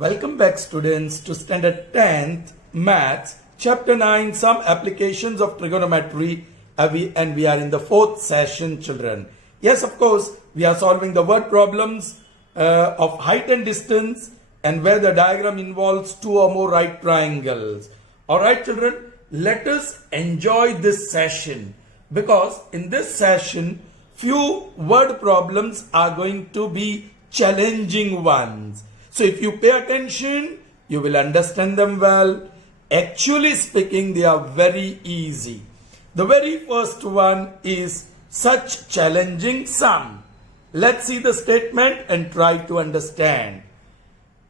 Welcome back students to standard 10th maths chapter 9 some applications of trigonometry and we are in the fourth session children. Yes, of course we are solving the word problems of height and distance and where the diagram involves two or more right triangles. Alright children, let us enjoy this session because in this session few word problems are going to be challenging ones. So if you pay attention, you will understand them well. Actually speaking, they are very easy. The very first one is such challenging sum. Let's see the statement and try to understand.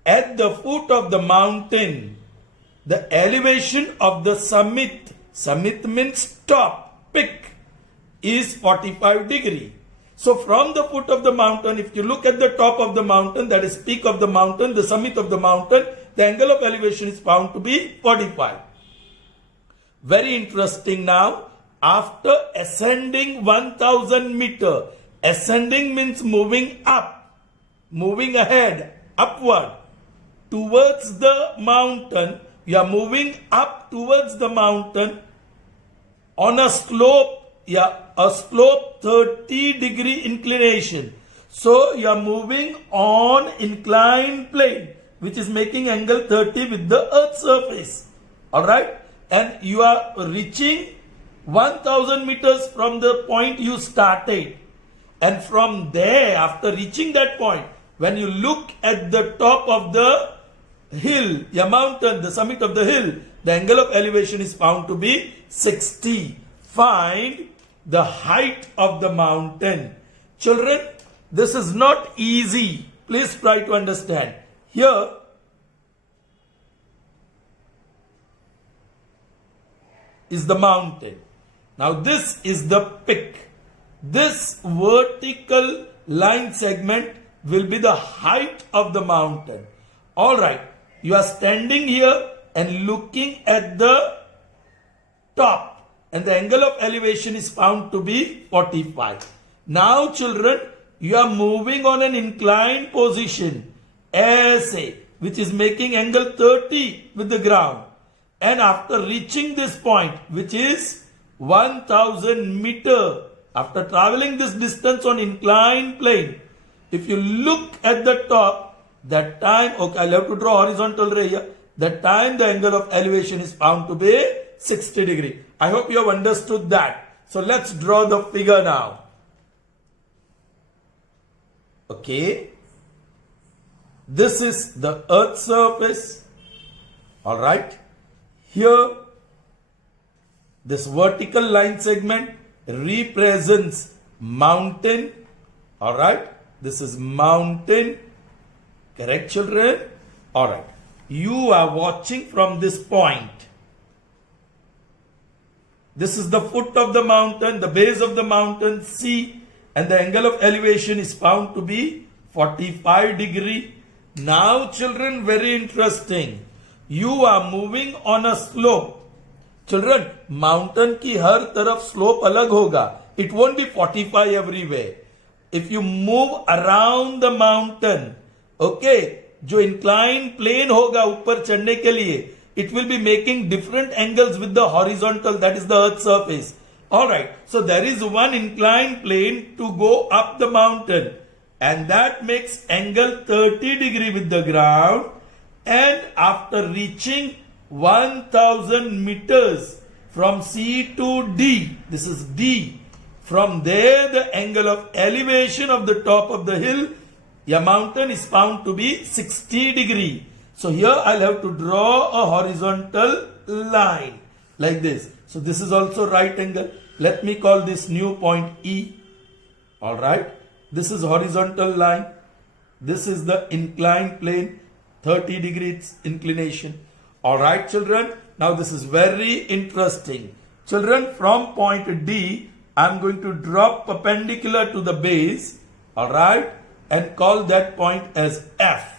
At the foot of the mountain, the elevation of the summit means top, peak, is 45 degree. So from the foot of the mountain, if you look at the top of the mountain, that is peak of the mountain, the summit of the mountain, the angle of elevation is found to be 45. Very interesting now. After ascending 1000 meter, ascending means moving up, moving ahead, upward, towards the mountain. You are moving up towards the mountain on a slope. A slope 30 degree inclination. So you are moving on inclined plane which is making angle 30 with the earth surface. Alright. And you are reaching 1000 meters from the point you started. And from there, after reaching that point, when you look at the top of the hill, the mountain, the summit of the hill, the angle of elevation is found to be 60. Find the height of the mountain. Children, this is not easy. Please try to understand. Here, is the mountain. Now this is the peak. This vertical line segment will be the height of the mountain. Alright, you are standing here and looking at the top. And the angle of elevation is found to be 45. Now children, you are moving on an inclined position, SA, which is making angle 30 with the ground. And after reaching this point, which is 1000 meter, after traveling this distance on inclined plane, if you look at the top, that time, okay, I'll have to draw horizontal ray here, that time the angle of elevation is found to be 60 degree. I hope you have understood that. So let's draw the figure now. Okay. This is the earth surface. Alright. Here, this vertical line segment represents mountain. Alright. This is mountain. Correct, children? Alright. You are watching from this point. This is the foot of the mountain, the base of the mountain, C, and the angle of elevation is found to be 45 degree. Now children, very interesting. You are moving on a slope. Children, mountain की हर तरफ slope अलग होगा. It won't be 45 everywhere. If you move around the mountain, okay, जो inclined plane होगा ऊपर चढ़ने के लिए, it will be making different angles with the horizontal, that is the earth surface. Alright, so there is one inclined plane to go up the mountain and that makes angle 30 degree with the ground, and after reaching 1000 meters from C to D, this is D, from there the angle of elevation of the top of the hill, the mountain is found to be 60 degree. So here I'll have to draw a horizontal line like this. So this is also right angle. Let me call this new point E. Alright. This is horizontal line. This is the inclined plane. 30 degrees inclination. Alright children. Now this is very interesting. Children, from point D, I'm going to drop perpendicular to the base. Alright. And call that point as F.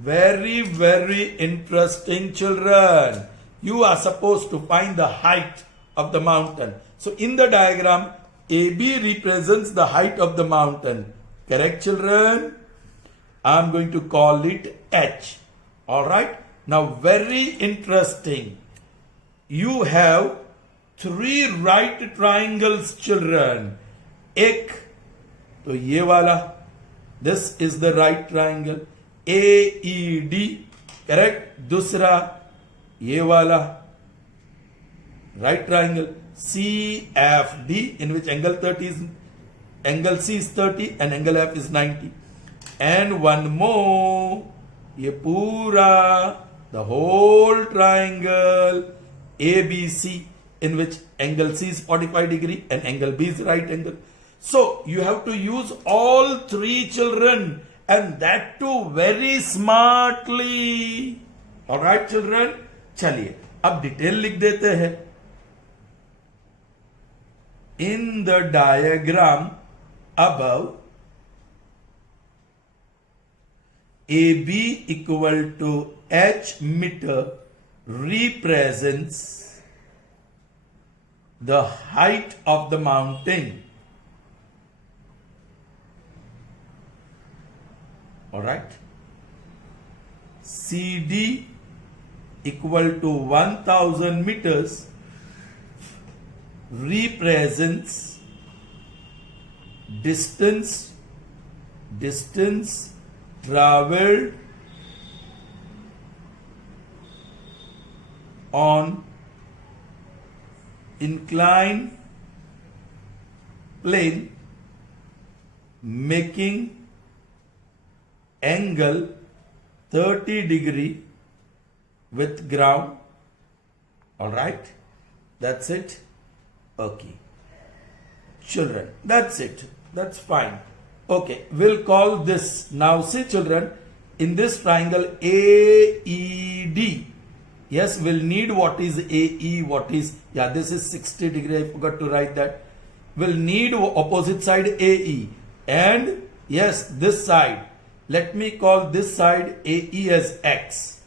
Very, very interesting children. You are supposed to find the height of the mountain. So in the diagram, AB represents the height of the mountain. Correct children? I am going to call it H. All right. Now, very interesting. You have three right triangles, children. एक तो ये वाला, this is the right triangle, AED, correct. दूसरा ये वाला right triangle CFD, in which angle 30 is angle C is 30 and angle F is 90, and one more, ये पूरा the whole triangle ABC, in which angle C is 45 degree and angle B is right angle. So you have to use all three, children, and that too very smartly. All right, children. चलिए अब detail लिख देते हैं. In the diagram above, AB equal to H meter represents the height of the mountain. All right. CD equal to 1000 meters represents distance traveled on inclined plane, making angle 30 degree with ground. All right, that's it. Okay, children, that's it. That's fine. Okay, we'll call this now. See, children, in this triangle AED, yes, we'll need what is AE, what is, yeah, this is 60 degree. I forgot to write that. We'll need opposite side AE, and yes, this side, let me call this side AE as X.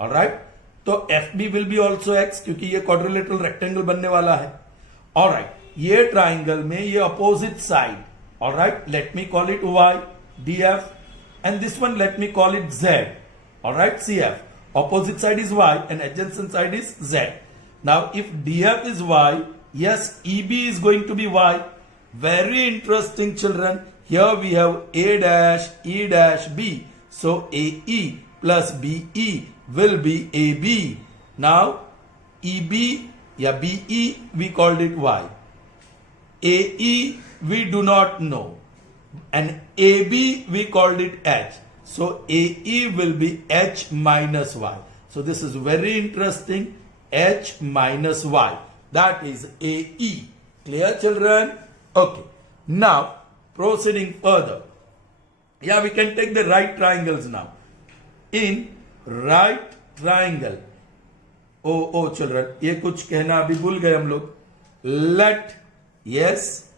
All right, तो FB will be also X क्योंकि ये quadrilateral rectangle बनने वाला है. All right, ये triangle में ये opposite side. All right, let me call it Y, DF, and this one let me call it Z. All right, CF. Opposite side is Y and adjacent side is Z. Now, if DF is Y, yes, EB is going to be Y. Very interesting, children. Here we have A dash, E dash, B. So AE plus BE will be AB. Now, EB, yeah, BE, we called it Y. AE, we do not know. And AB, we called it H. So AE will be H minus Y. So this is very interesting. H minus Y. That is AE. Clear, children? Okay. Now, proceeding further. Yeah, we can take the right triangles now. In right triangle. Oh, children, ये कुछ कहना अभी भूल गए हम लोग. Let, yes,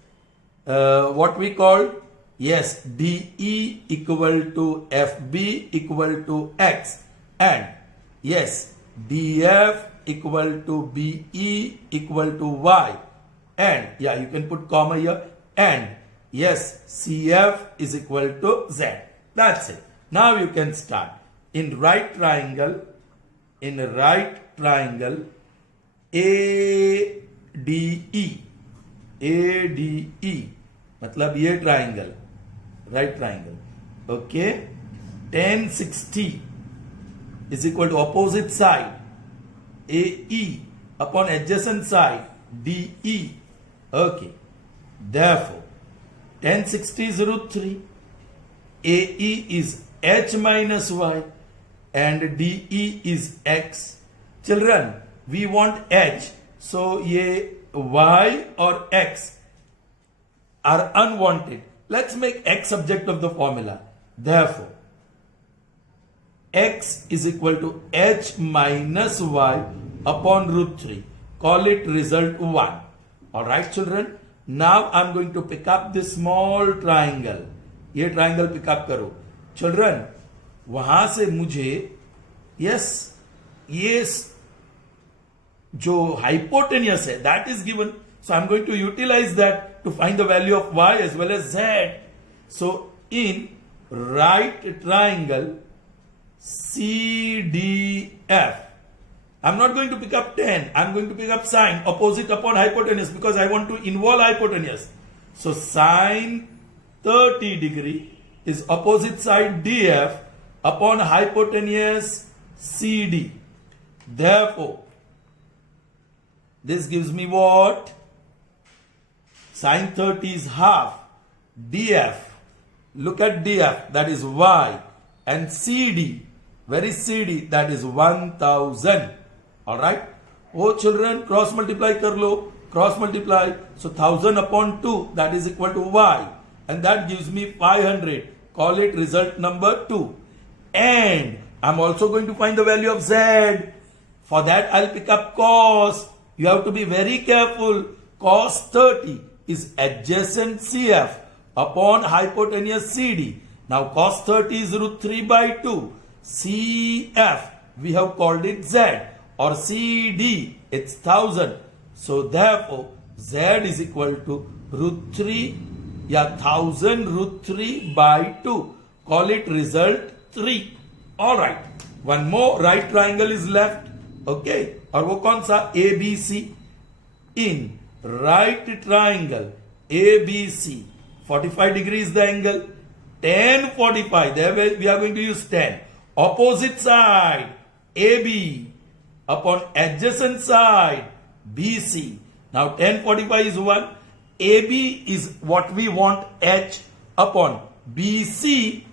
what we called, yes, DE equal to FB equal to X, and yes, DF equal to BE equal to Y, and yeah, you can put comma here, and yes, CF is equal to Z. That's it. Now you can start. In right triangle, ADE, मतलब ये triangle, right triangle. Okay, 1060 is equal to opposite side AE upon adjacent side DE. Okay, therefore 1060 is root 3. AE is H minus Y and DE is X. Children, we want H, so ये Y or X are unwanted. Let's make X subject of the formula. Therefore, X is equal to H minus Y upon root 3. Call it result 1. Alright, children. Now I'm going to pick up this small triangle. ये triangle pick up करो. Children, वहां से मुझे, yes, जो hypotenuse है, that is given. So I'm going to utilize that to find the value of Y as well as Z. So in right triangle, CDF. I'm not going to pick up 10. I'm going to pick up sine, opposite upon hypotenuse, because I want to involve hypotenuse. So sine 30 degree is opposite side DF upon hypotenuse CD. Therefore, this gives me what? Sine 30 is half. DF, look at DF, that is Y. And CD, where is CD? That is 1000. Alright? Oh children, cross multiply kar lo. Cross multiply. So 1000 upon 2, that is equal to Y. And that gives me 500. Call it result number 2. And I'm also going to find the value of Z. For that I'll pick up cos. You have to be very careful. Cos 30 is adjacent CF upon hypotenuse CD. Now cos 30 is root 3 by 2. CF, we have called it Z. Or CD, it's 1000. So therefore, Z is equal to root 3, 1000 root 3 by 2. Call it result 3. Alright. One more right triangle is left. Okay. और वो कौन सा? ABC. In right triangle ABC, 45 degrees the angle. Tan 45. There we are going to use 10. Opposite side AB upon adjacent side BC. Now tan 45 is 1. AB is what we want, H upon BC.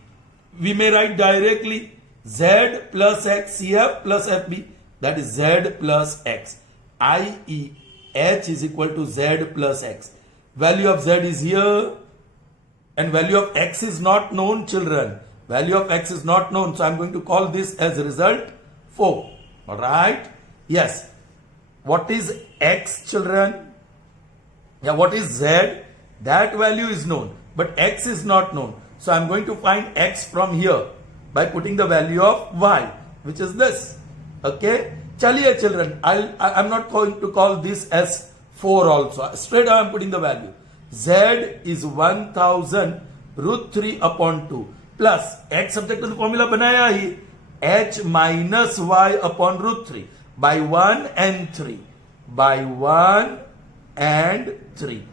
We may write directly Z plus X, CF plus FB. That is Z plus X. I.e. H is equal to Z plus X. Value of Z is here. And value of X is not known, children. Value of X is not known. So I'm going to call this as result 4. Alright? Yes. What is X, children? Yeah, what is Z? That value is known. But X is not known. So I'm going to find X from here by putting the value of Y, which is this. Okay? Chaliye, children. I'm not going to call this as 4 also. Straight I'm putting the value. Z is 1000 root 3 upon 2 plus X subject to the formula banaya hi H minus Y upon root 3 by 1 and 3. By 1 and 3.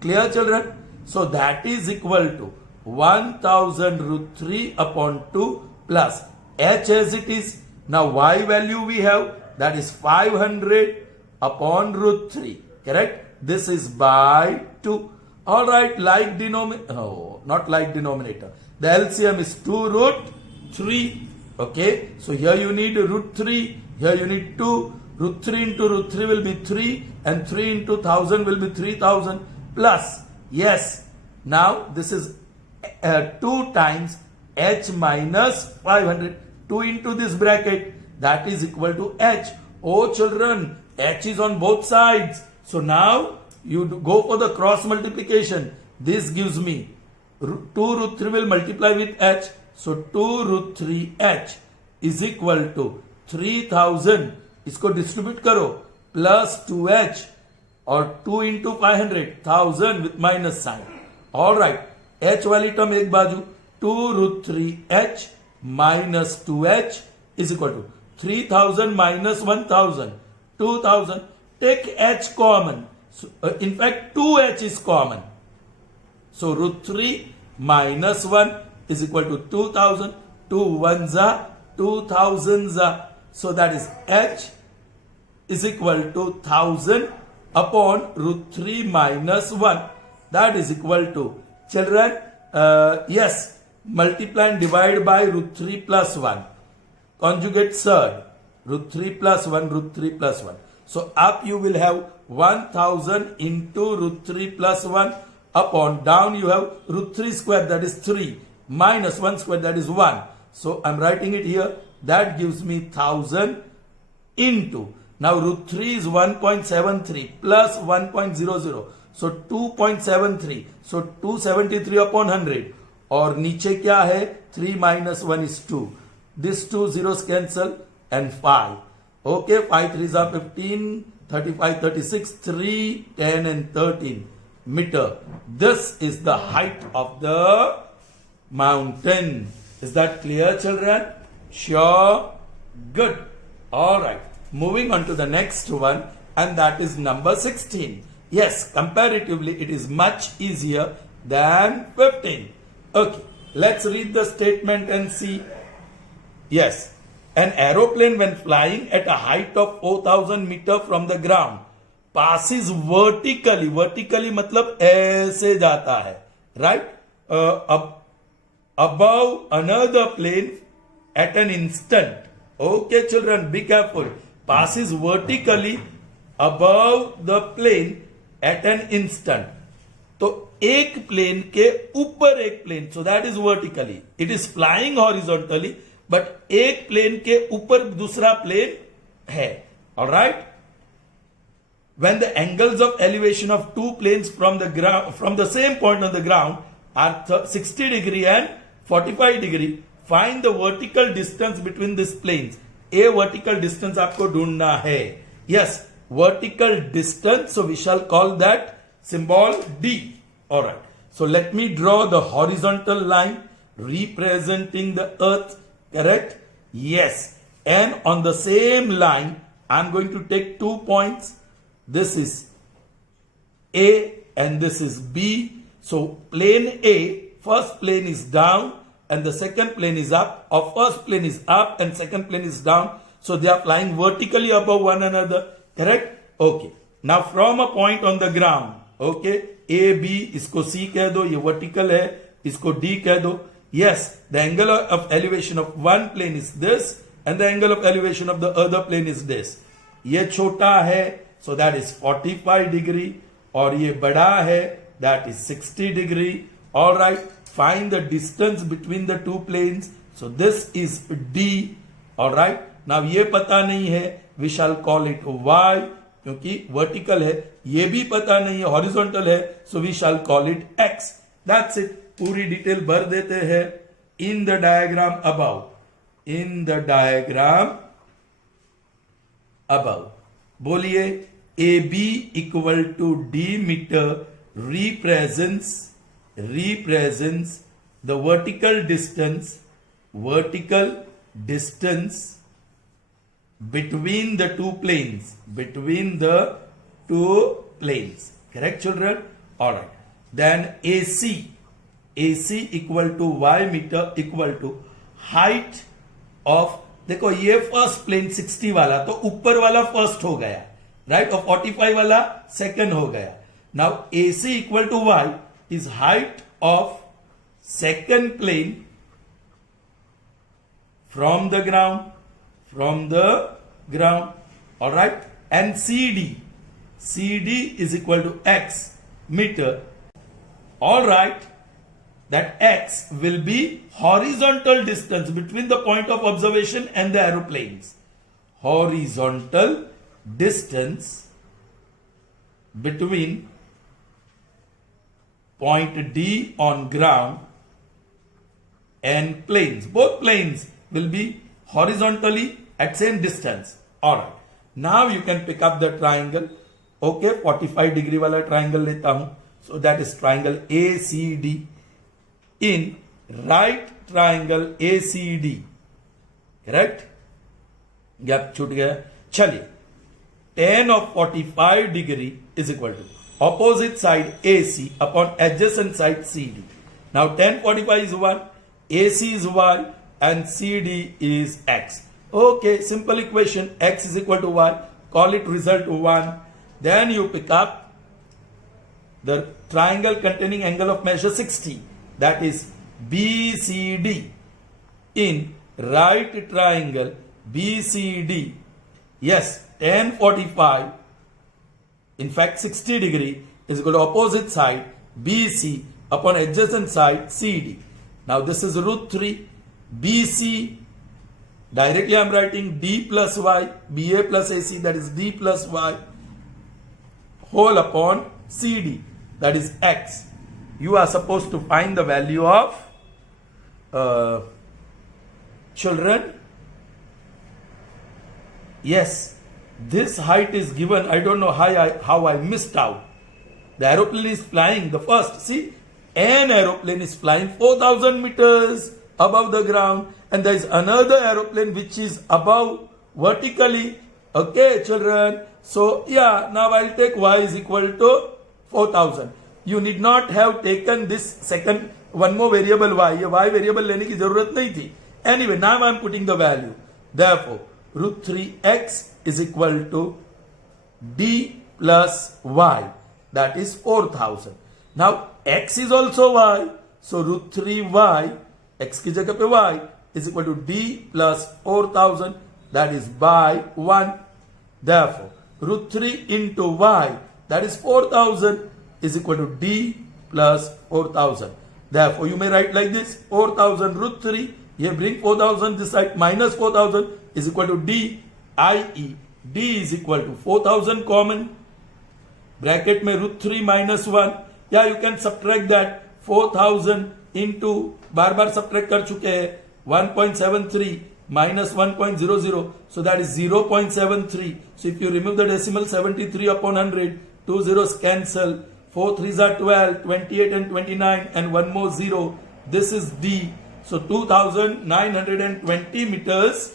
Clear, children? So that is equal to 1000 root 3 upon 2 plus H as it is. Now Y value we have, that is 500 upon root 3. Correct? This is by 2. Alright, like denominator. No, not like denominator. The LCM is 2 root 3. Okay. So here you need root 3. Here you need 2. Root 3 into root 3 will be 3. And 3 into 1000 will be 3000. Plus, yes. Now this is 2 times H minus 500. 2 into this bracket. That is equal to H. Oh children, H is on both sides. So now you go for the cross multiplication. This gives me 2 root 3 will multiply with H. So 2 root 3 H is equal to 3000. इसको distribute करो. Plus 2H or 2 into 500. 1000 with minus sign. Alright. H वाली term एक बाजू. 2 root 3 H minus 2H is equal to 3000 minus 1000. 2000. Take H common. So, in fact, 2H is common. So, root 3 minus 1 is equal to 2000. 2 1s are 2000s are. So, that is H is equal to 1000 upon root 3 minus 1. That is equal to, children, yes, multiply and divide by root 3 plus 1. Conjugate third. Root 3 plus 1, root 3 plus 1. So up you will have 1000 into root 3 plus 1 upon down you have root 3 square, that is 3, minus 1 square, that is 1. So I'm writing it here. That gives me 1000 into. Now root 3 is 1.73 plus 1.00. So 2.73. So 273 upon 100. और नीचे क्या है? 3 minus 1 is 2. This 2 zeros cancel and 5. Okay, 5 3s are 15, 35, 36, 3, 10 and 13 meter. This is the height of the mountain. Is that clear, children? Sure? Good. All right. Moving on to the next one, and that is number 16. Yes, comparatively, it is much easier than 15. Okay, let's read the statement and see. Yes, an aeroplane when flying at a height of 4,000 meter from the ground passes vertically. Vertically मतलब ऐसे जाता है, right? Above another plane at an instant. Okay, children, be careful. Passes vertically above the plane at an instant. तो एक plane के ऊपर एक plane, so that is vertically. It is flying horizontally, but एक प्लेन के ऊपर दूसरा plane है. All right? When the angles of elevation of two planes from the ground, from the same point on the ground are 60 degree and 45 degree, find the vertical distance between these planes. A vertical distance आपको ढूंढना है. Yes, vertical distance, so we shall call that symbol D. All right. So let me draw the horizontal line representing the earth. Correct? Yes. And on the same line, I'm going to take 2 points. This is A and this is B. So plane A, first plane is down and the second plane is up. Or first plane is up and second plane is down. So they are flying vertically above one another. Correct? Okay. Now from a point on the ground, okay, A, B, इसको C कह दो, ये vertical है, इसको D कह दो. Yes, the angle of elevation of one plane is this and the angle of elevation of the other plane is this. ये छोटा है, so that is 45 degree, और ये बड़ा है, that is 60 degree. All right, find the distance between the two planes. So this is D. All right, now ये पता नहीं है, we shall call it Y, क्योंकि वर्टिकल है. ये भी पता नहीं है, हॉरिजॉन्टल है, so we shall call it X. That's it. पूरी डिटेल भर देते हैं in the diagram above. In the diagram above बोलिए. A B equal to D metre represents the vertical distance between the two planes. Correct, children? All right. Then AC equal to y meter equal to height of, देखो ये first plane 60 वाला तो ऊपर वाला first हो गया, right, और 45 वाला सेकंड हो गया. Now AC equal to y is height of second plane from the ground. All right, and CD is equal to x meter. All right, that x will be horizontal distance between the point of observation and the aeroplanes. Horizontal distance between point D on ground and planes. Both planes will be horizontally at same distance. All right. Now you can pick up the triangle. Okay, 45 degree वाला triangle लेता हूं. So that is triangle ACD. In right triangle ACD. Correct? Gap छूट गया. चलिए. tan of 45 degree is equal to opposite side AC upon adjacent side CD. Now tan 45 is 1, AC is y and CD is x. Okay, simple equation. X is equal to y. Call it result 1. Then you pick up the triangle containing angle of measure 60. That is BCD. In right triangle BCD. Yes, tan 45. In fact, 60 degree is equal to opposite side BC upon adjacent side CD. Now this is root 3. BC, directly I am writing D plus Y, BA plus AC, that is D plus Y, whole upon CD, that is X. You are supposed to find the value of children. Yes, this height is given. I don't know how I missed out. The aeroplane is flying. The first, see, an aeroplane is flying 4,000 meters above the ground and there is another aeroplane which is above vertically. Okay, children. So, yeah, now I'll take y is equal to 4000. You need not have taken this second, one more variable y. ये y variable लेने की जरूरत नहीं थी. Anyway, now I'm putting the value. Therefore, root 3x is equal to d plus y. That is 4000. Now, x is also y. So, root 3y, x की जगह पे y, is equal to d plus 4000. That is by 1. Therefore, root 3 into y, that is 4000, is equal to d plus 4000. Therefore, you may write like this, 4000 root 3, here bring 4000 this side, minus 4000 is equal to d, i.e. d is equal to 4000 common, bracket में root 3 minus 1, yeah, you can subtract that, 4000 into, bar bar subtract कर चुके हैं, 1.73 minus 1.00, so that is 0.73. So if you remove the decimal, 73 upon 100, 2 zeros cancel, 4 3s are 12, 28 and 29, and one more 0. This is D. So 2920 meters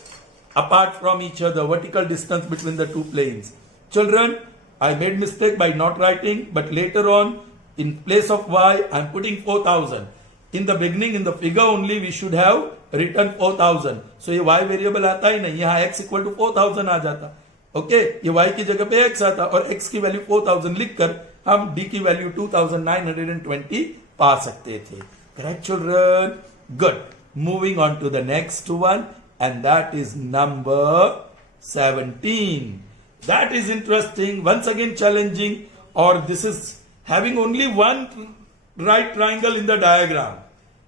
apart from each other, vertical distance between the two planes. Children, I made mistake by not writing, but later on, in place of y, I am putting 4000. In the beginning, in the figure only, we should have written 4000. So ये y variable आता ही नहीं, यहाँ x equal to 4000 आ जाता. Okay, ये y की जगह पे x आता और x की वैल्यू 4000 लिखकर हम d की वैल्यू 2920 पा सकते थे. Correct children? Good. Moving on to the next one, and that is number 17. That is interesting. Once again challenging, or this is having only one right triangle in the diagram.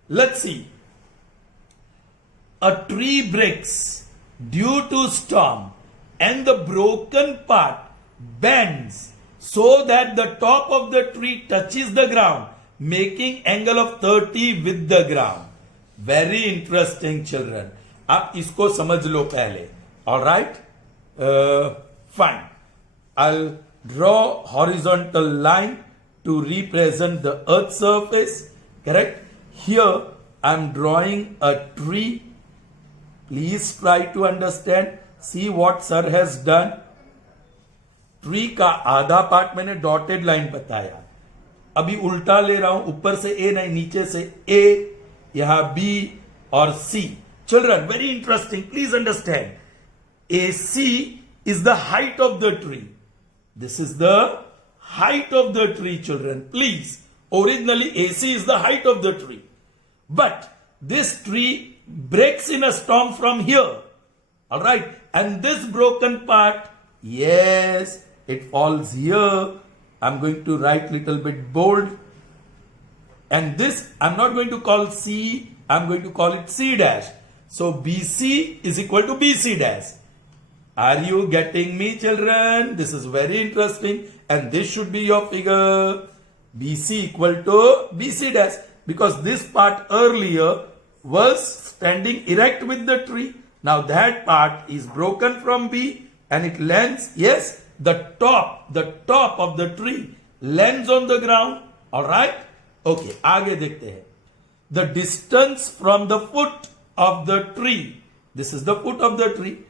Let's see. A tree breaks due to storm and the broken part bends so that the top of the tree touches the ground, making angle of 30 with the ground. Very interesting, children. आप इसको समझ लो पहले. All right? Fine. I'll draw horizontal line to represent the earth surface. Correct? Here I'm drawing a tree. Please try to understand. See what sir has done. Tree का आधा part मैंने dotted line बताया. अभी उल्टा ले रहा हूं, ऊपर से ए नहीं, नीचे से ए, यहां बी और C. Children, very interesting. Please understand. A C is the height of the tree. This is the height of the tree, children. Please. Originally, AC is the height of the tree. But this tree breaks in a storm from here. Alright. And this broken part, yes, it falls here. I'm going to write little bit bold. And this, I'm not going to call C. I'm going to call it C dash. So, BC is equal to BC dash. Are you getting me, children? This is very interesting, and this should be your figure. BC equal to BC dash, because this part earlier was standing erect with the tree. Now that part is broken from B and it lands, yes, the top of the tree lands on the ground. Alright? Okay, आगे देखते हैं. The distance from the foot of the tree, this is the foot of the tree,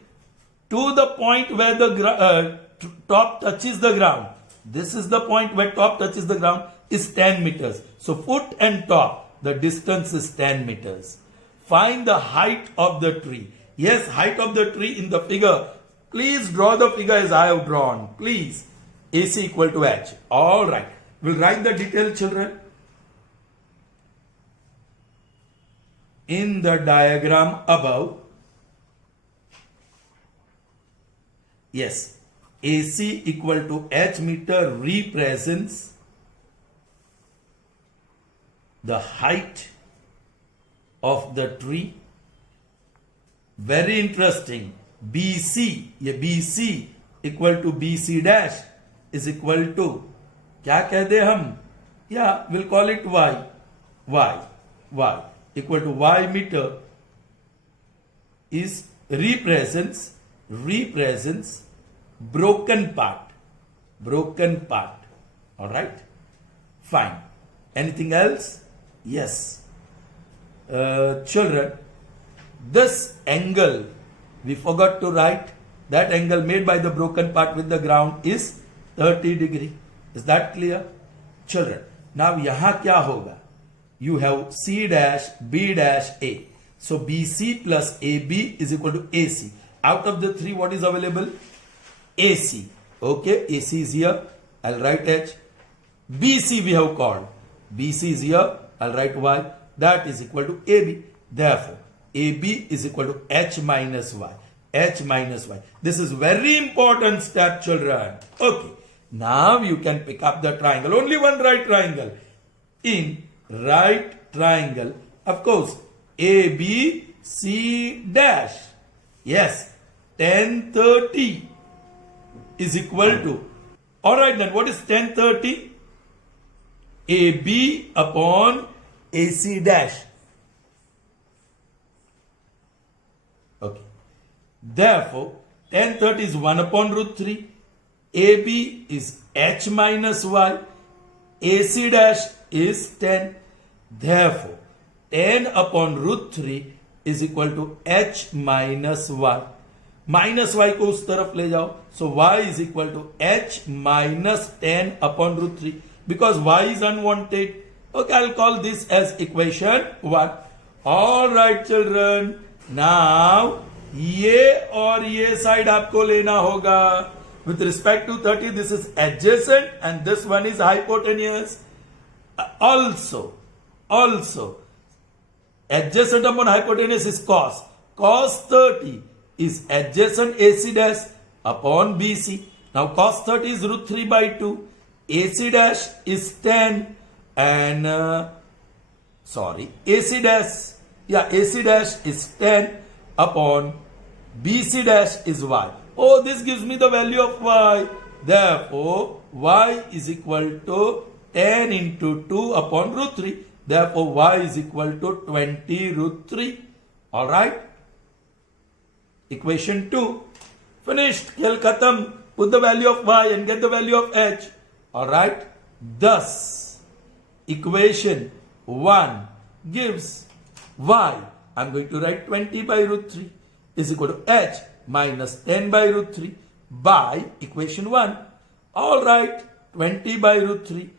to the point where the top touches the ground. This is the point where top touches the ground is 10 meters. So foot and top, the distance is 10 meters. Find the height of the tree. Yes, height of the tree in the figure. Please draw the figure as I have drawn. Please. AC equal to H. Alright. We'll write the detail, children. In the diagram above, yes, AC equal to H meter represents the height of the tree. Very interesting. BC, ये BC equal to BC dash is equal to, क्या कहते हम? Yeah, we'll call it Y. Y equal to Y meter is represents broken part. All right? Fine. Anything else? Yes. Children, this angle, we forgot to write, that angle made by the broken part with the ground is 30 degree. Is that clear? Children, now यहाँ क्या होगा? You have C dash, B dash, A. So BC plus AB is equal to AC. Out of the three, what is available? AC. Okay, AC is here. I'll write H. BC we have called. BC is here. I'll write Y. That is equal to AB. Therefore, AB is equal to H minus Y. H minus Y. This is very important step, children. Okay. Now you can pick up the triangle. Only one right triangle. In right triangle, of course, ABC dash. Yes, 1030 is equal to. Alright then, what is 1030? AB upon AC dash. Okay. Therefore, 1030 is 1 upon root 3. AB is H minus Y. AC dash is 10. Therefore, 10 upon root 3 is equal to H minus Y. Minus Y को उस तरफ ले जाओ. So Y is equal to H minus 10 upon root 3. Because Y is unwanted. Okay, I'll call this as equation 1. Alright children. Now, ये और ये side आपको लेना होगा. With respect to 30, this is adjacent and this one is hypotenuse. Also, adjacent upon hypotenuse is cos. Cos 30 is adjacent AC dash upon BC. Now cos 30 is root 3 by 2. AC dash is 10 and AC dash is 10 upon BC dash is Y. Oh, this gives me the value of Y. Therefore, Y is equal to 10 into 2 upon root 3. Therefore, Y is equal to 20 root 3. Alright? Equation 2. Finished. Khel khatam. Put the value of Y and get the value of H. Alright? Thus, equation 1 gives Y. I'm going to write 20 by root 3 is equal to H minus 10 by root 3 by equation 1. Alright, 20 by root 3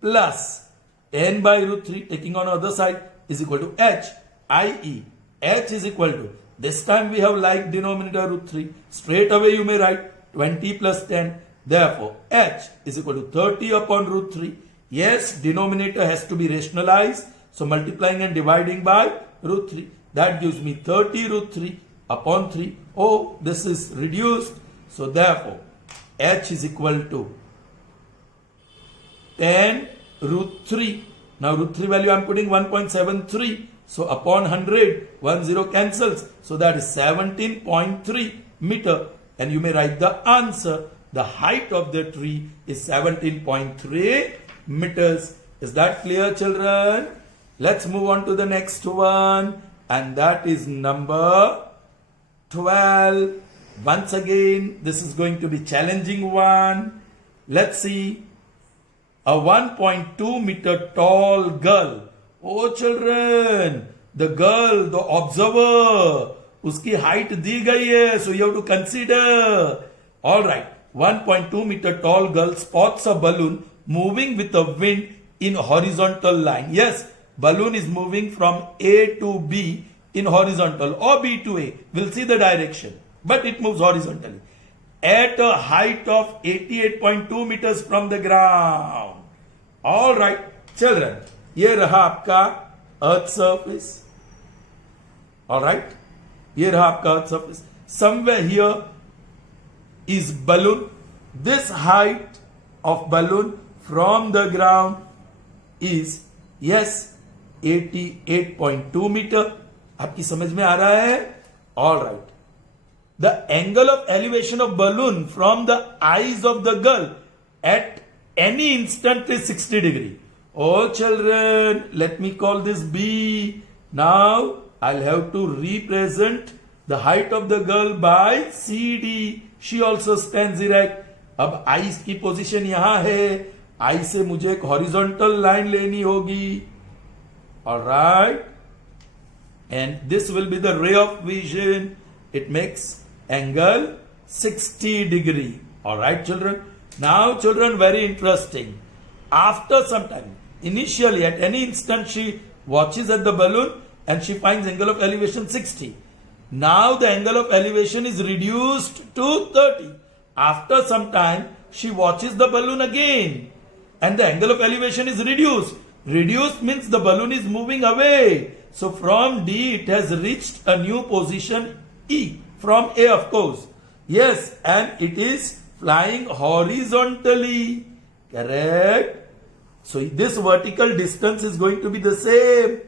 plus 10 by root 3 taking on other side is equal to H, i.e. H is equal to, this time we have like denominator root 3. Straight away you may write 20 plus 10. Therefore, H is equal to 30 upon root 3. Yes, denominator has to be rationalized. So multiplying and dividing by root 3. That gives me 30 root 3 upon 3. Oh, this is reduced. So therefore, H is equal to 10 root 3. Now root 3 value I am putting 1.73. So upon 100, 10 cancels. So that is 17.3 meter. And you may write the answer. The height of the tree is 17.3 meters. Is that clear, children? Let's move on to the next one. And that is number 12. Once again, this is going to be challenging one. Let's see. A 1.2 meter tall girl. Oh children, the girl, the observer, uski height di gayi hai, so you have to consider. Alright, 1.2 meter tall girl spots a balloon moving with the wind in horizontal line. Yes, balloon is moving from A to B in horizontal or B to A. We'll see the direction, but it moves horizontally. At a height of 88.2 meters from the ground. Alright, children, ये रहा आपका earth surface. Alright, ये रहा आपका earth surface. Somewhere here is balloon. This height of balloon from the ground is, yes, 88.2 meter. आपकी समझ में आ रहा है? Alright. The angle of elevation of balloon from the eyes of the girl at any instant is 60 degree. Oh children, let me call this B. Now I'll have to represent the height of the girl by CD. She also stands erect. अब eyes की position यहां है. आई से मुझे एक horizontal line लेनी होगी. Alright. and this will be the ray of vision. It makes angle 60 degree. All right, children. Now, children, very interesting. After some time, initially at any instant, she watches at the balloon and she finds angle of elevation 60. Now the angle of elevation is reduced to 30. After some time, she watches the balloon again and the angle of elevation is reduced. Reduced means the balloon is moving away. So from D, it has reached a new position E. From A, of course. Yes, and it is flying horizontally. Correct? So this vertical distance is going to be the same.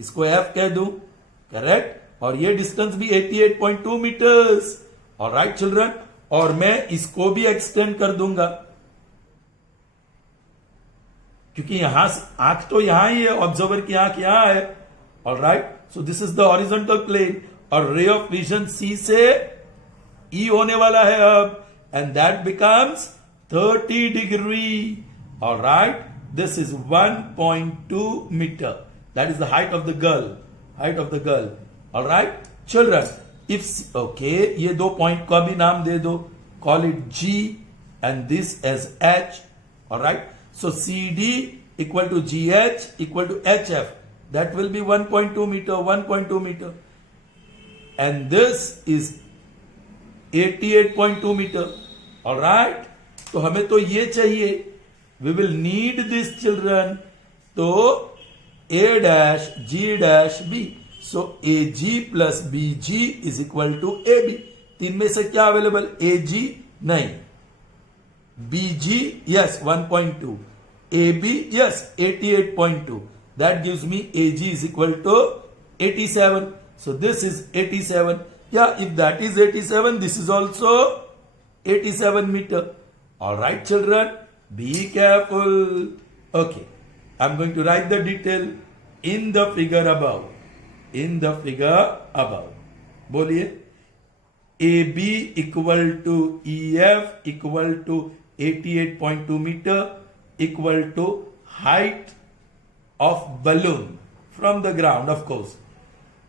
इसको F कह दूं. Correct? और ये distance भी 88.2 metres. Alright children, और मैं इसको भी एक्सटेंड कर दूंगा क्योंकि यहां आंख तो यहां ही है, ऑब्जर्वर की आंख यहां है. Alright, so this is the horizontal plane और रे ऑफ विजन सी से ई होने वाला है अब, and that becomes 30 degree. Alright, this is 1.2 meter. That is the height of the girl. Height of the girl. All right, children. If okay, ये दो point का भी नाम दे दो. Call it G and this as H. All right. So CD equal to GH equal to HF. That will be 1.2 meter. 1.2 meter. And this is 88.2 meter. All right. तो हमें तो ये चाहिए. We will need this, children. So A dash G dash B. So AG plus BG is equal to AB. तीन में से क्या available? AG नहीं. BG yes 1.2. AB yes 88.2. That gives me AG is equal to 87. So this is 87. Yeah, if that is 87, this is also 87 meter. All right, children. Be careful. Okay, I'm going to write the detail in the figure above. In the figure above. बोलिए. AB equal to EF equal to 88.2 meter equal to height of balloon from the ground, of course.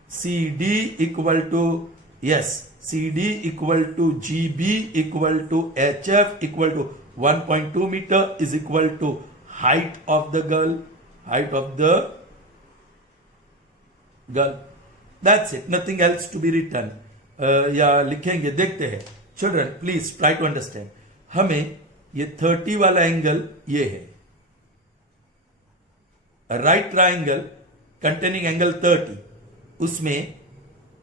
CD equal to yes. CD equal to GB equal to HF equal to 1.2 meter is equal to height of the girl. Height of the girl. That's it. Nothing else to be written. या लिखेंगे, देखते हैं. Children, please try to understand. हमें ये 30 वाला angle ये है. A right triangle containing angle 30. उसमें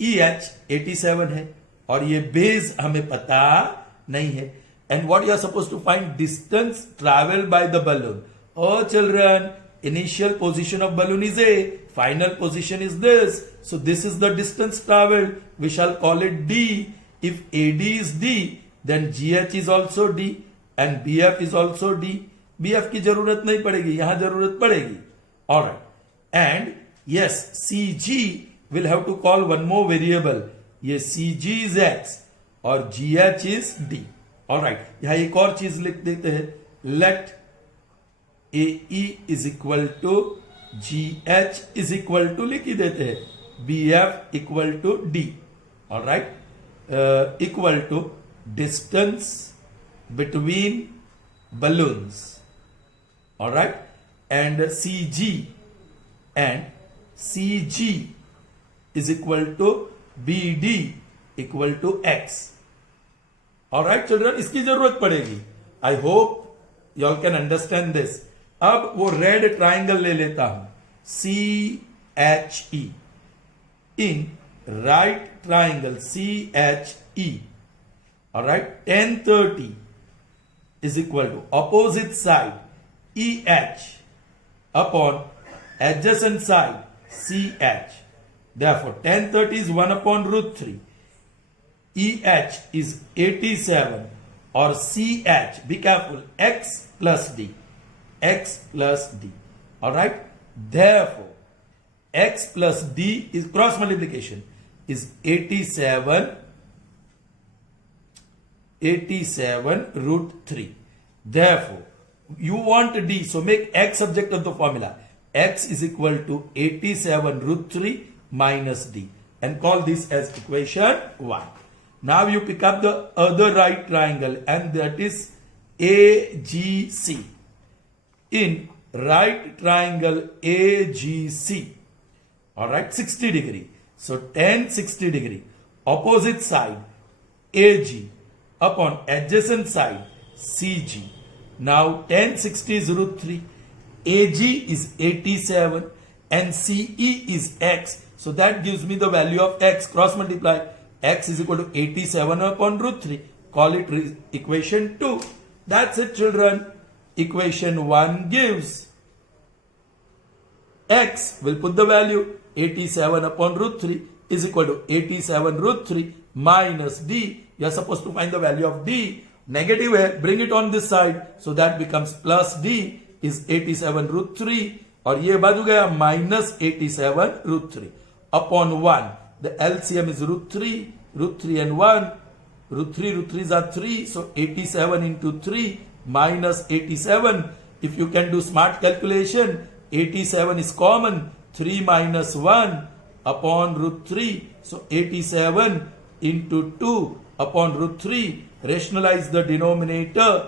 EH 87 है और ये बेस हमें पता नहीं है. And what you are supposed to find? Distance traveled by the balloon. Oh children, initial position of balloon is A, final position is this. So this is the distance traveled. We shall call it D. If AD is D, then GH is also D and BF is also D. BF की जरूरत नहीं पड़ेगी, यहां जरूरत पड़ेगी. Alright. And yes, CG will have to call one more variable. ये CG is X और GH is D. Alright, यहां एक और चीज लिख देते हैं. Let AE is equal to GH is equal to लिख ही देते हैं. BF equal to D. Alright, equal to distance between balloons. Alright, and CG is equal to BD equal to X. Alright children, इसकी जरूरत पड़ेगी. I hope you all can understand this. अब वो red triangle ले लेता हूं. CHE. In right triangle CHE. Alright, 1030 is equal to opposite side EH upon adjacent side CH. Therefore, 1030 is 1 upon root 3. EH is 87 or CH, be careful, X plus D. X plus D. Alright? Therefore, X plus D is cross multiplication is 87 root 3. Therefore, you want D, so make X subject of the formula. X is equal to 87 root 3 minus D, and call this as equation 1. Now you pick up the other right triangle, and that is AGC. In right triangle AGC, all right, 60 degree. So tan 60 degree. Opposite side AG upon adjacent side CG. Now tan 60 is root 3. AG is 87 and CE is X. So that gives me the value of X. Cross multiply. X is equal to 87 upon root 3. Call it equation 2. That's it, children. Equation 1 gives X, will put the value 87 upon root 3 is equal to 87 root 3 minus D. You are supposed to find the value of D. Negative है, bring it on this side. So that becomes plus D is 87 root 3. और ये बाजू गया minus 87 root 3 upon 1. The LCM is root 3 and 1. Root 3's are 3. So 87 into 3 minus 87. If you can do smart calculation, 87 is common. 3 minus 1 upon root 3. So 87 into 2 upon root 3. Rationalize the denominator.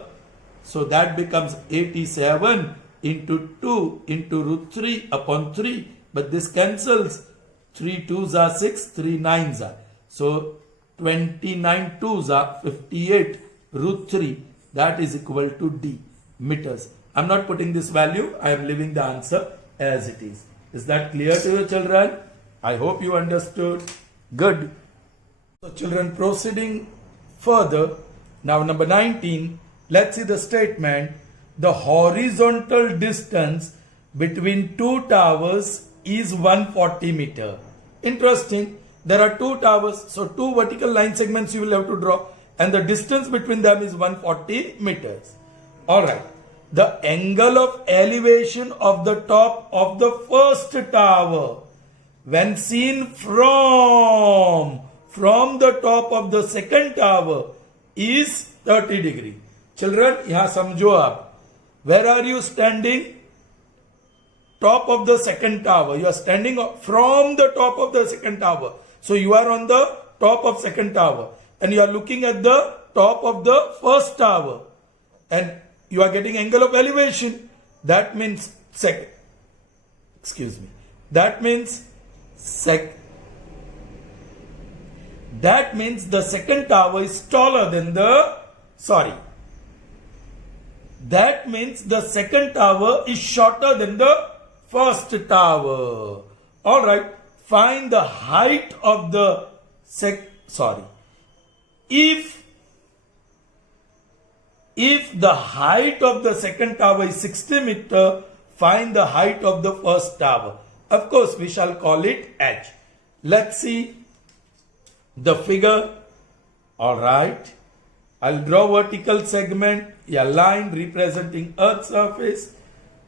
So that becomes 87 into 2 into root 3 upon 3. But this cancels. 3 2s are 6, 3 9s are. So 29 2s are 58 root 3. That is equal to D meters. I am not putting this value. I am leaving the answer as it is. Is that clear to you, children? I hope you understood. Good. So children, proceeding further. Now number 19. Let's see the statement. The horizontal distance between two towers is 140 meter. Interesting. There are two towers. So two vertical line segments you will have to draw. And the distance between them is 140 meters. Alright. The angle of elevation of the top of the first tower when seen from the top of the second tower is 30 degree. Children, यहाँ समझो आप. Where are you standing? Top of the second tower. You are standing from the top of the second tower. So you are on the top of second tower. And you are looking at the top of the first tower. And you are getting angle of elevation. That means That means the second tower is taller than That means the second tower is shorter than the first tower. Alright. Find the height of the If the height of the second tower is 60 meter, find the height of the first tower. Of course, we shall call it H. Let's see the figure. Alright. I'll draw vertical segment, a line representing Earth's surface.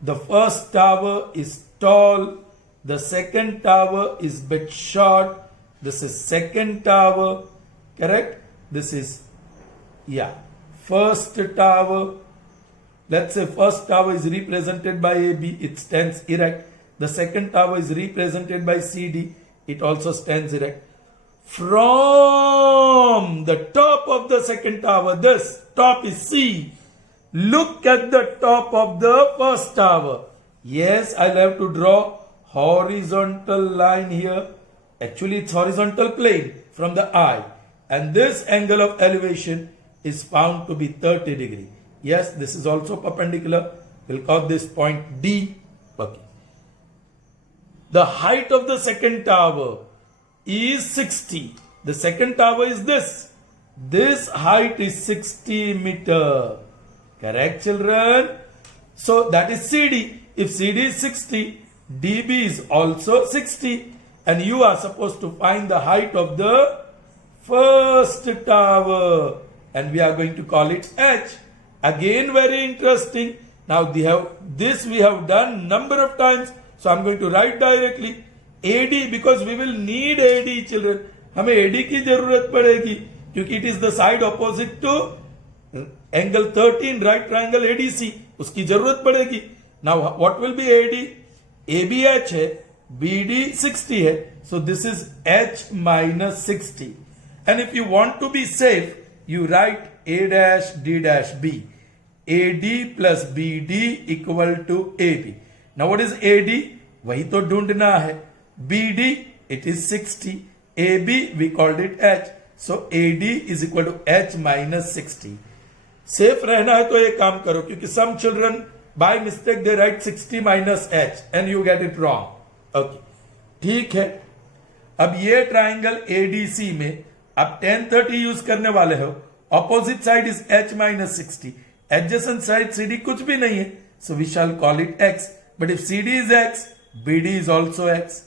The first tower is tall. The second tower is bit short. This is second tower. Correct? This is, first tower. Let's say first tower is represented by AB. It stands erect. The second tower is represented by CD. It also stands erect. From the top of the second tower, this top is C. Look at the top of the first tower. Yes, I'll have to draw horizontal line here. Actually, it's horizontal plane from the eye. And this angle of elevation is found to be 30 degree. Yes, this is also perpendicular. We'll call this point D. Okay. The height of the second tower is 60. The second tower is this. This height is 60 meter. Correct, children? So that is CD. If CD is 60, DB is also 60. And you are supposed to find the height of the first tower. And we are going to call it H. Again, very interesting. Now we have done number of times. So I'm going to write directly AD, because we will need AD, children. हमें AD की जरूरत पड़ेगी क्योंकि it is the side opposite to angle 13 right triangle ADC. उसकी जरूरत पड़ेगी. Now what will be AD? ABH है. BD 60 है, so this is H minus 60. And if you want to be safe, you write A dash D dash B. AD plus BD equal to AB. Now what is AD? वही तो ढूंढना है. BD, it is 60. AB, we called it H. So AD is equal to H minus 60. Safe रहना है तो ये काम करो, क्योंकि some children by mistake they write 60 minus H and you get it wrong. Okay, ठीक है. अब ये ट्राइंगल ADC में आप tan 30 यूज करने वाले हो. Opposite side is H minus 60. Adjacent side CD कुछ भी नहीं है, so we shall call it X. But if CD is X, BD is also X.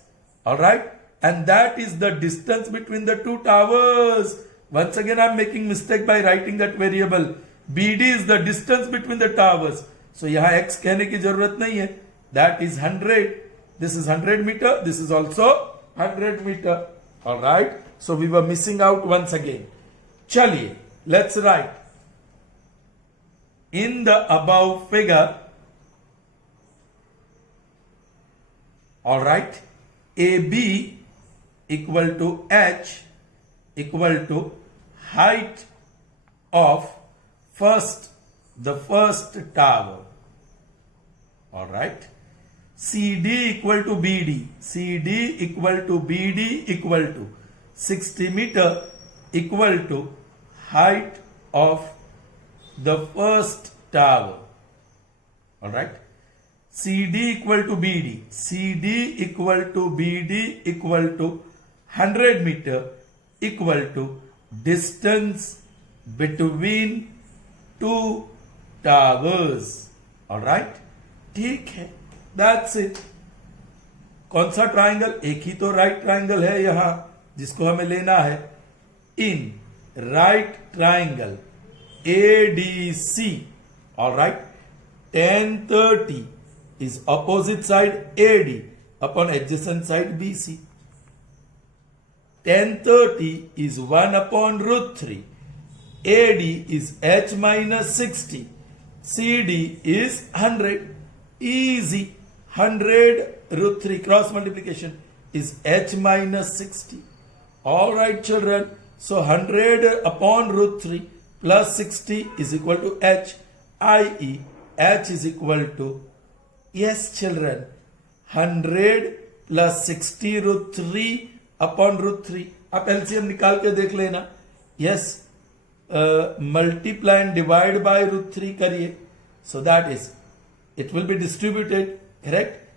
Alright? And that is the distance between the two towers. Once again, I am making mistake by writing that variable. BD is the distance between the towers. So यहाँ X कहने की जरूरत नहीं है. That is 100. This is 100 meter. This is also 100 meter. Alright? So we were missing out once again. चलिए, let's write. In the above figure, alright, AB equal to H equal to height of the first tower. Alright. CD equal to BD. CD equal to BD equal to 60 meter equal to height of the first tower. Alright. CD equal to BD. CD equal to BD equal to 100 meter equal to distance between two towers. Alright. ठीक है. That's it. कौन सा triangle? एक ही तो right triangle है यहां जिसको हमें लेना है. In right triangle ADC. Alright. Tan 30 is opposite side AD upon adjacent side BC. Tan 30 is 1 upon root 3. AD is H minus 60. CD is 100. Easy. 100 root 3 cross multiplication is H minus 60. Alright children. So 100 upon root 3 plus 60 is equal to H, i.e. H is equal to, yes children, 100 plus 60 root 3 upon root 3. आप LCM निकाल के देख लेना. Yes, multiply and divide by root 3 करिए. So that is, it will be distributed, correct?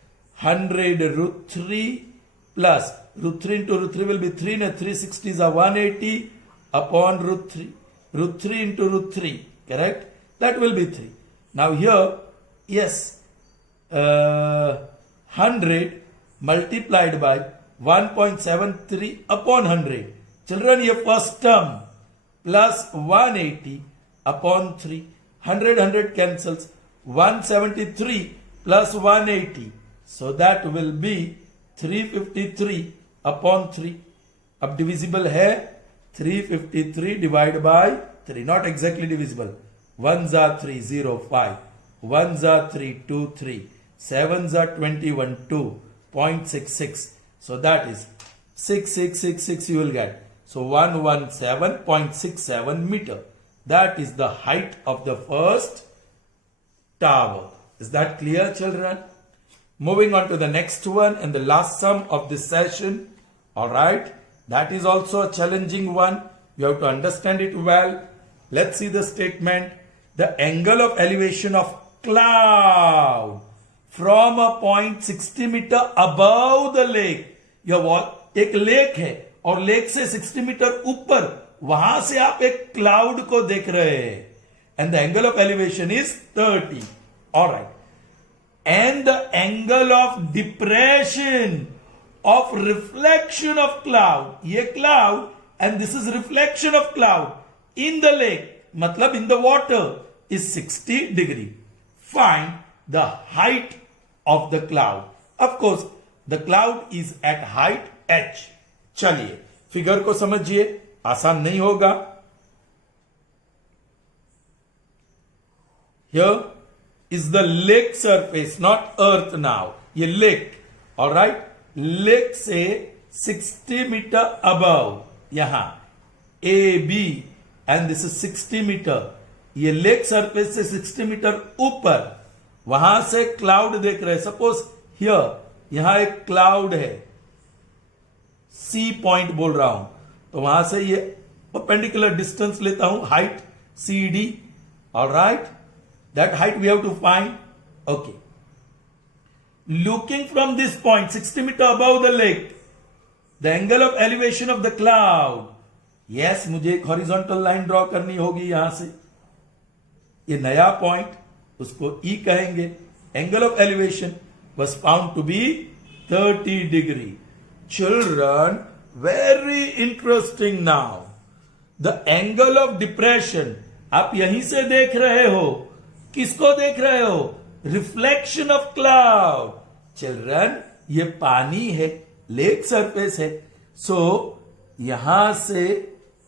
100 root 3 plus root 3 into root 3 will be 3, and 360s are 180 upon root 3. Root 3 into root 3, correct? That will be 3. Now here, yes, 100 multiplied by 1.73 upon 100. Children, your first term plus 180 upon 3. 100 cancels. 173 plus 180. So that will be 353 upon 3. अब divisible है 353 divided by 3. Not exactly divisible. 1s are 3, 0, 5. 1s are 3, 2, 3. 7s are 21, 2. 0.66. So that is 6666 you will get. So 117.67 meter. That is the height of the first tower. Is that clear, children? Moving on to the next one and the last sum of this session. Alright. That is also a challenging one. You have to understand it well. Let's see the statement. The angle of elevation of cloud from a point 60 meter above the lake. एक lake है और lake से 60 metre ऊपर, वहां से आप एक cloud को देख रहे हैं. And the angle of elevation is 30. Alright. And the angle of depression of reflection of cloud, ये cloud and this is reflection of cloud in the lake, मतलब in the water, is 60 degree. Find the height of the cloud. Of course, the cloud is at height h. चलिए figure को समझिए, आसान नहीं होगा. Here is the lake surface, not earth now. ये lake, all right. Lake से 60 metre above, यहां A B and this is 60 metre, ये लेक सरफेस से 60 मीटर ऊपर, वहां से क्लाउड देख रहे हैं। सपोज हियर, यहां एक क्लाउड है, सी पॉइंट बोल रहा हूं, तो वहां से ये परपेंडिकुलर डिस्टेंस लेता हूं, height C D. Alright, that height we have to find. Okay, looking from this point 60 metre above the lake, the angle of elevation of the cloud, yes, मुझे एक हॉरिजॉन्टल लाइन ड्रॉ करनी होगी यहां से, ये नया पॉइंट, उसको ई कहेंगे। Angle of elevation was found to be 30 degree. Children, very interesting now. The angle of depression, आप यहीं से देख रहे हो, किसको देख रहे हो? Reflection of cloud. Children, ये पानी है, लेक सरफेस है, सो यहां से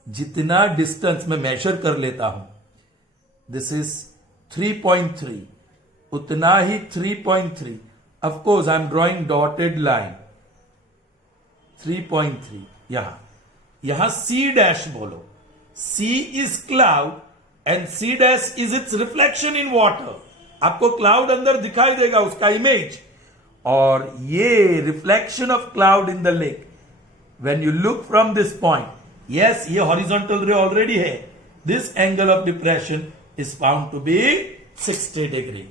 जितना डिस्टेंस मैं मेजर कर लेता हूं, दिस इज 3.3, उतना ही 3.3, of course I am drawing dotted line, 3.3, यहां C dash बोलो, C is cloud and C dash is its reflection in water. आपको क्लाउड अंदर दिखाई देगा, उसका इमेज, और ये reflection of cloud in the lake when you look from this point, yes, ये हॉरिजॉन्टल रे ऑलरेडी है, this angle of depression is found to be 60 degree.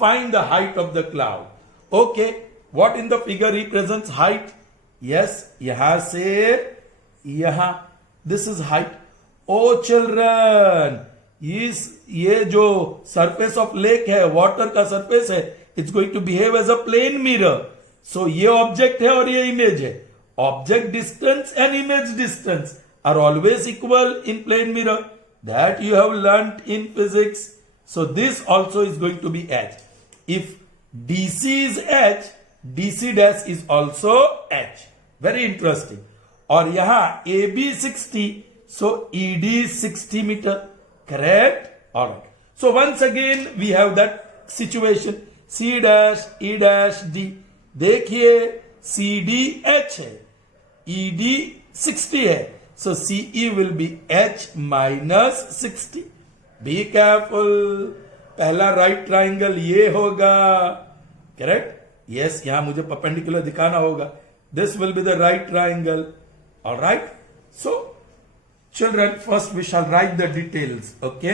Find the height of the cloud. Okay, what in the figure represents height? Yes, यहां से यहां, this is height. Oh children, ये जो surface of lake है, water का surface है, it's going to behave as a plane mirror. So ये object है और ये image है. Object distance and image distance are always equal in plane mirror. That you have learnt in physics. So this also is going to be h. If DC is h, DC dash is also h. Very interesting. और यहां AB 60, so ED 60 meter. Correct? Alright. So once again we have that situation. C dash, E dash, D. देखिए CD h है, ED 60 है. So CE will be h minus 60. Be careful. पहला right triangle ये होगा, correct? Yes, यहां मुझे perpendicular दिखाना होगा. This will be the right triangle. Alright, so children, first we shall write the details. Okay,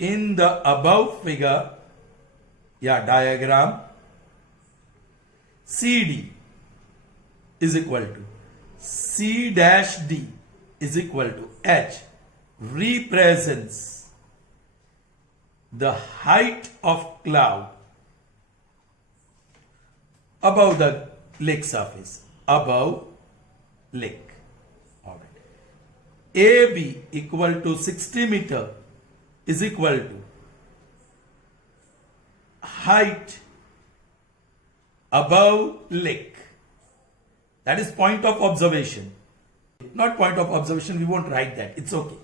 in the above figure या diagram, CD is equal to C dash D is equal to H represents the height of cloud above the lake surface, above lake. All right. AB equal to 60 meter is equal to height above lake. That is point of observation. Not point of observation, we won't write that. It's okay.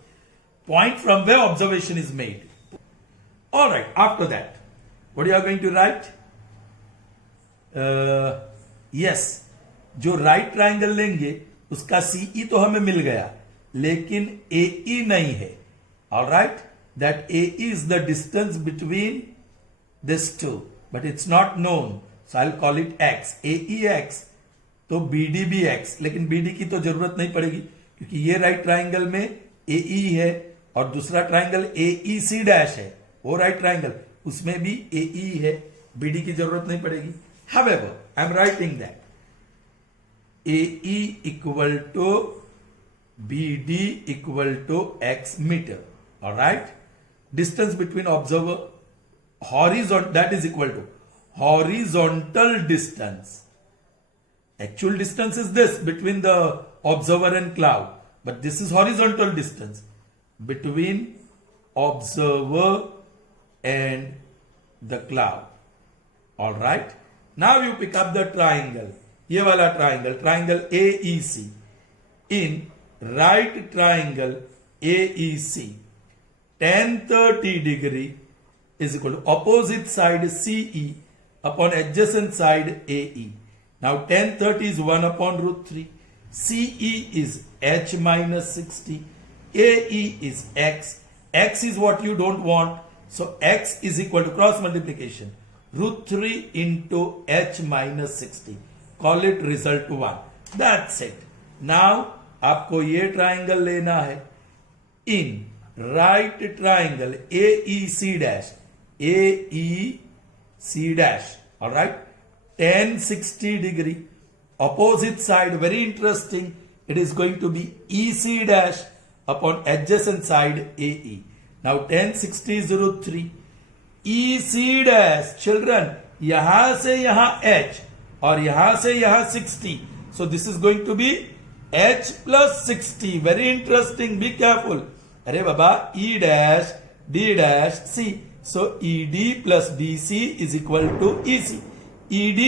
Point from where observation is made. All right, after that, what you are going to write? Yes, जो right triangle लेंगे उसका CE तो हमें मिल गया, लेकिन AE नहीं है. All right, that AE is the distance between these two, but it's not known, so I'll call it X. AE X, तो BD भी X, लेकिन BD की तो जरूरत नहीं पड़ेगी क्योंकि ये राइट ट्राइंगल में AE है और दूसरा ट्राइंगल AEC डैश है, वो राइट ट्राइंगल, उसमें भी AE है, BD की जरूरत नहीं पड़ेगी. However, I am writing that AE equal to BD equal to X meter. All right, distance between observer, horizontal, that is equal to horizontal distance. Actual distance is this between the observer and cloud, but this is horizontal distance between observer and the cloud. All right, now you pick up the triangle, ये वाला triangle, triangle AEC. In right triangle AEC, tan 30 degree is equal to opposite side CE upon adjacent side AE. Now tan 30 is 1 upon root 3. CE is H minus 60. AE is X. X is what you don't want. So X is equal to cross multiplication. Root 3 into H minus 60. Call it result 1. That's it. Now आपको ये triangle लेना है. In right triangle AEC dash. AEC dash. Alright. Tan 60 degree. Opposite side, very interesting. It is going to be EC dash upon adjacent side AE. Now tan 60 is root 3. EC dash, children, यहां से यहां H और यहां से यहां 60. So this is going to be H plus 60. Very interesting. Be careful. अरे बाबा E dash D dash C. So ED plus DC is equal to EC. ED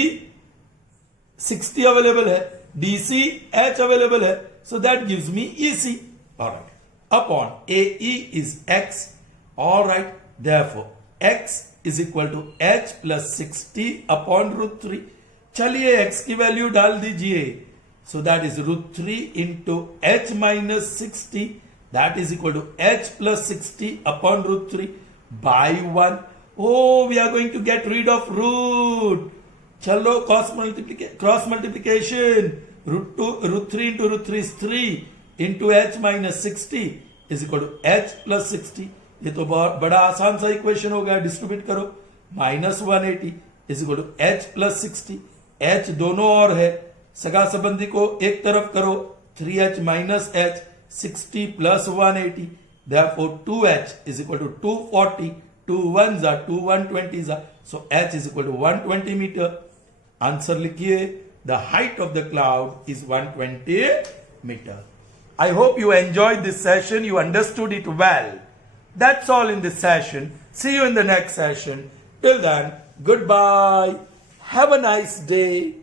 60 available है, DC H available है, so that gives me EC. Alright. Upon AE is X. Alright. Therefore, X is equal to H plus 60 upon root 3. चलिए X की value डाल दीजिए. So that is root 3 into H minus 60. That is equal to H plus 60 upon root 3 by 1. Oh, we are going to get rid of root. चलो cross multiplication. Root 3 into root 3 is 3 into H minus 60 is equal to H plus 60. ये तो बहुत बड़ा आसान सा equation हो गया. Distribute करो. Minus 180 is equal to H plus 60. H दोनों और है. सगा संबंधी को एक तरफ करो. 3H minus H 60 plus 180. Therefore 2H is equal to 240. 2 1s are 2 120s are. So H is equal to 120 meter. Answer लिखिए. The height of the cloud is 120 meter. I hope you enjoyed this session. You understood it well. That's all in this session. See you in the next session. Till then, goodbye. Have a nice day.